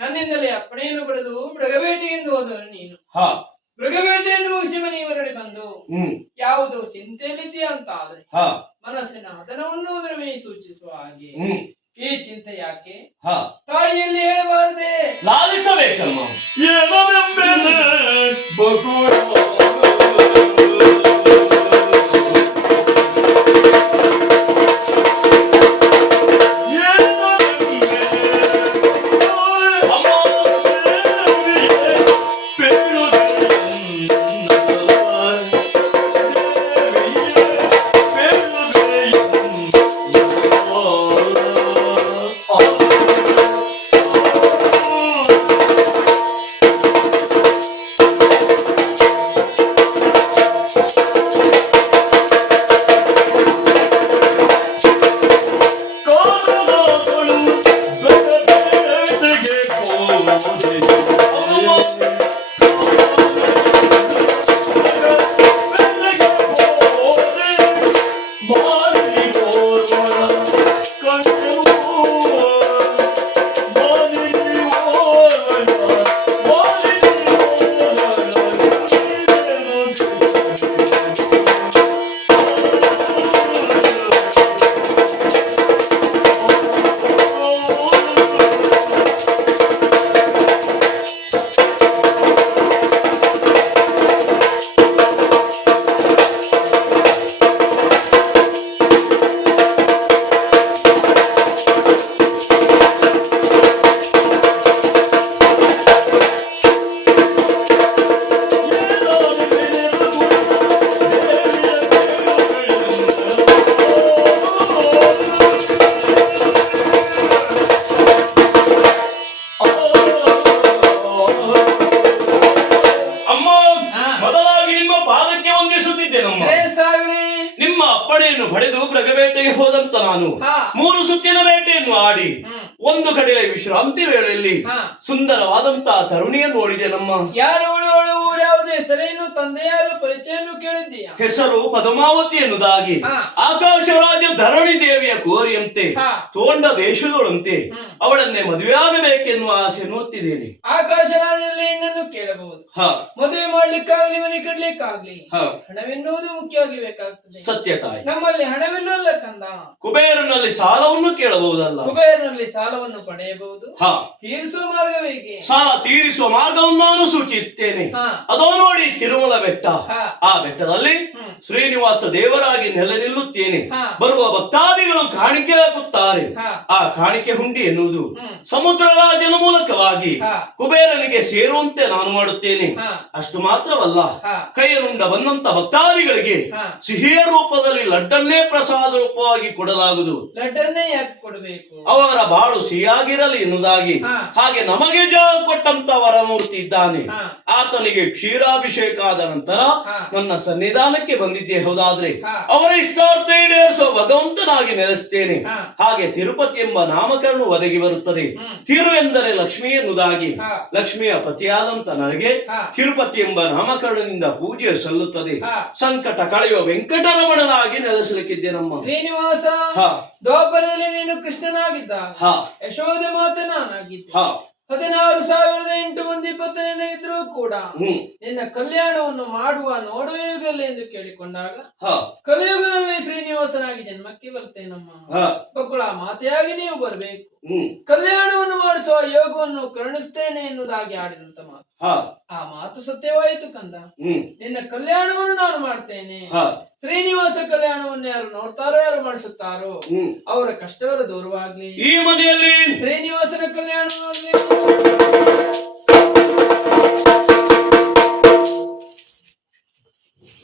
ನನ್ನಿಂದಲೇ ಅಪ್ಪಣೆಯನ್ನು ಪಡೆದು ಎಂದು ಹೋದನು ನೀನು. ಹಾ. ಮೃಗಬೇಟೆಯನ್ನು ಮುಗಿಸಿ ಮನೆಯ ಹೊರಗಡೆ ಬಂದು ಯಾವುದು ಯಾವುದೋ ಚಿಂತೆಯಲ್ಲಿದ್ದೀಯ ಅಂತ ಆದ್ರೆ ಹಾ. ಮನಸ್ಸಿನ ಹದನವನ್ನು ಅದರ ಮೇಲೆ ಸೂಚಿಸುವ ಹಾಗೆ ಹ್ಮ್. ಈ ಚಿಂತೆ ಯಾಕೆ? ಹಾ. ತಾಯಿಯಲ್ಲಿ ಹೇಳಬಾರದೆ. ಲಾಲಿಸಬೇಕಮ್ಮ. ಶ್ರೇಯಸ್ಸಾಗಲಿ ನಿಮ್ಮ ಅಪ್ಪಣೆಯನ್ನು ಪಡೆದು ಮೃಗಬೇಟೆಗೆ ಹೋದಂತ ನಾನು. ಮೂರು ಸುತ್ತಿನ ಬೇಟೆಯನ್ನು ಆಡಿ ಒಂದು ಕಡೆಯ ವಿಶ್ರಾಂತಿ ವೇಳೆಯಲ್ಲಿ. ಸುಂದರವಾದಂತಹ ತರುಣಿಯನ್ನು ನೋಡಿದೆ ನಮ್ಮ. ಯಾರು ಹೆಸರೇನು ತಂದೆಯಾರು ಪರಿಚಯನು ಕೇಳಿದ್ದೀಯ? ಹೆಸರು ಪದ್ಮಾವತಿ ಎನ್ನುವುದಾಗಿ. ಆಕಾಶ ರಾಜ್ಯ ಧರಣಿ ದೇವಿಯ ಕೋರಿಯಂತೆ. ತೋಂಡ ದೇಶದೊಳಂತೆ. ಅವಳನ್ನೇ ಮದುವೆಯಾಗಬೇಕೆನ್ನುವ ಆಸೆಯನ್ನು ಹೊತ್ತಿದ್ದೇನೆ ಆಕಾಶರಾಜನಲ್ಲಿ ಹೆಣ್ಣನ್ನು ಕೇಳಬಹುದು. ಹ. ಮದುವೆ ಮಾಡ್ಲಿಕ್ಕಾಗ್ಲಿ ಮನೆ ಕಟ್ಟಲಿಕ್ಕಾಗ್ಲಿ ಹಣವೆನ್ನುವುದು ಮುಖ್ಯವಾಗಿ ಬೇಕಾಗ್ತದೆ. ಸತ್ಯ ತಾಯಿ. ನಮ್ಮಲ್ಲಿ ಹಣವೆನ್ನುವಲ್ಲ ಕಂದ? ಕುಬೇರನಲ್ಲಿ ಸಾಲವನ್ನು ಕೇಳಬಹುದಲ್ಲ. ಕುಬೇರನಲ್ಲಿ ಸಾಲವನ್ನು ಪಡೆಯಬಹುದು. ಹ. ತೀರಿಸುವ ಮಾರ್ಗವೇಗೆ ಸಾಲ ತೀರಿಸುವ ಮಾರ್ಗವನ್ನು ನಾನು ಸೂಚಿಸುತ್ತೇನೆ ಹಾ. ನೋಡಿ ತಿರುಮಲ ಬೆಟ್ಟ. ಆ ಬೆಟ್ಟದಲ್ಲಿ ಶ್ರೀನಿವಾಸ ದೇವರಾಗಿ ನೆಲೆ ನಿಲ್ಲುತ್ತೇನೆ. ಬರುವ ಭಕ್ತಾದಿಗಳು ಕಾಣಿಕೆ ಹಾಕುತ್ತಾರೆ ಆ ಕಾಣಿಕೆ ಹುಂಡಿ ಎನ್ನುವುದು. ಸಮುದ್ರ ರಾಜನ ಮೂಲಕವಾಗಿ. ಕುಬೇರನಿಗೆ ಸೇರುವಂತೆ ನಾನು ಮಾಡುತ್ತೇನೆ. ಅಷ್ಟು ಮಾತ್ರವಲ್ಲ. ಕೈಯನುಂಡ ಬಂದಂತ ಭಕ್ತಾದಿಗಳಿಗೆ ಸಿಹಿಯ ರೂಪದಲ್ಲಿ ಲಡ್ಡನ್ನೇ ಪ್ರಸಾದ ರೂಪವಾಗಿ ಕೊಡಲಾಗುವುದು. ಲಡ್ಡನ್ನೇ ಯಾಕೆ ಕೊಡಬೇಕು? ಅವರ ಬಾಳು ಸಿಹಿಯಾಗಿರಲಿ ಎನ್ನುವುದಾಗಿ ಹಾಗೆ ನಮಗೆ ಜಾಗ ಕೊಟ್ಟಂತ ವರಮೂರ್ತಿ ಇದ್ದಾನೆ. ಆತನಿಗೆ ಆತನಿಗೆ ಕ್ಷೀರಾಭಿಷೇಕ ಆದ ನಂತರ. ನನ್ನ ಸನ್ನಿಧಾನಕ್ಕೆ ಬಂದಿದ್ದೆ ಹೌದಾದ್ರೆ ಅವರ ಇಷ್ಟಾರ್ಥ ಈಡೇರಿಸುವ ಭಗವಂತನಾಗಿ ನೆಲೆಸ್ತೇನೆ ಹಾಗೆ ತಿರುಪತಿ ಎಂಬ ನಾಮಕರಣ ಒದಗಿ ಬರುತ್ತದೆ. ತಿರು ಎಂದರೆ ಲಕ್ಷ್ಮಿ ಎನ್ನುವುದಾಗಿ ಲಕ್ಷ್ಮಿಯ ಪತಿಯಾದಂತ ನನಗೆ ತಿರುಪತಿ ಎಂಬ ನಾಮಕರಣದಿಂದ ಪೂಜೆ ಸಲ್ಲುತ್ತದೆ. ಸಂಕಟ ಕಳೆಯುವ ವೆಂಕಟರಮಣನಾಗಿ ನೆಲೆಸಲಿಕ್ಕಿದ್ದೆ ನಮ್ಮ ಶ್ರೀನಿವಾಸ ಹಾ. ದ್ವಾಪರದಲ್ಲಿ ನೀನು ಕೃಷ್ಣನಾಗಿದ್ದ. ಯಶೋಧ ಮಾತನಾಗಿದ್ದ ಹದಿನಾರು ಸಾವಿರದ ಎಂಟು ಮಂದಿ ಇಪ್ಪತ್ತನೇ ಇದ್ರೂ ಕೂಡ ನಿನ್ನ ಕಲ್ಯಾಣವನ್ನು ಮಾಡುವ ನೋಡುವ ಯುಗದಲ್ಲಿ ಎಂದು ಕೇಳಿಕೊಂಡಾಗ ಕಲಿಯುಗದಲ್ಲಿ ಶ್ರೀನಿವಾಸನಾಗಿ ಜನ್ಮಕ್ಕೆ ಬರ್ತೇನಮ್ಮ. ಬಕುಳ ಮಕ್ಕಳ ಮಾತೆಯಾಗಿ ನೀವು ಬರಬೇಕು. ಕಲ್ಯಾಣವನ್ನು ಮಾಡಿಸುವ ಯೋಗವನ್ನು ಕರುಣಿಸ್ತೇನೆ ಎನ್ನುವುದಾಗಿ ಆಡಿದಂತ ಮಾತು. ಹಾ. ಆ ಮಾತು ಸತ್ಯವಾಯಿತು ಕಂದ. ನಿನ್ನ ಕಲ್ಯಾಣವನ್ನು ನಾನು ಮಾಡ್ತೇನೆ. ಶ್ರೀನಿವಾಸ ಕಲ್ಯಾಣವನ್ನು ಯಾರು ನೋಡ್ತಾರೋ ಯಾರು ಮಾಡಿಸುತ್ತಾರೋ ಅವರ ಕಷ್ಟವರ ದೂರವಾಗ್ಲಿ. ಈ ಮನೆಯಲ್ಲಿ ಶ್ರೀನಿವಾಸನ ಕಲ್ಯಾಣವಾಗ್ಲಿ.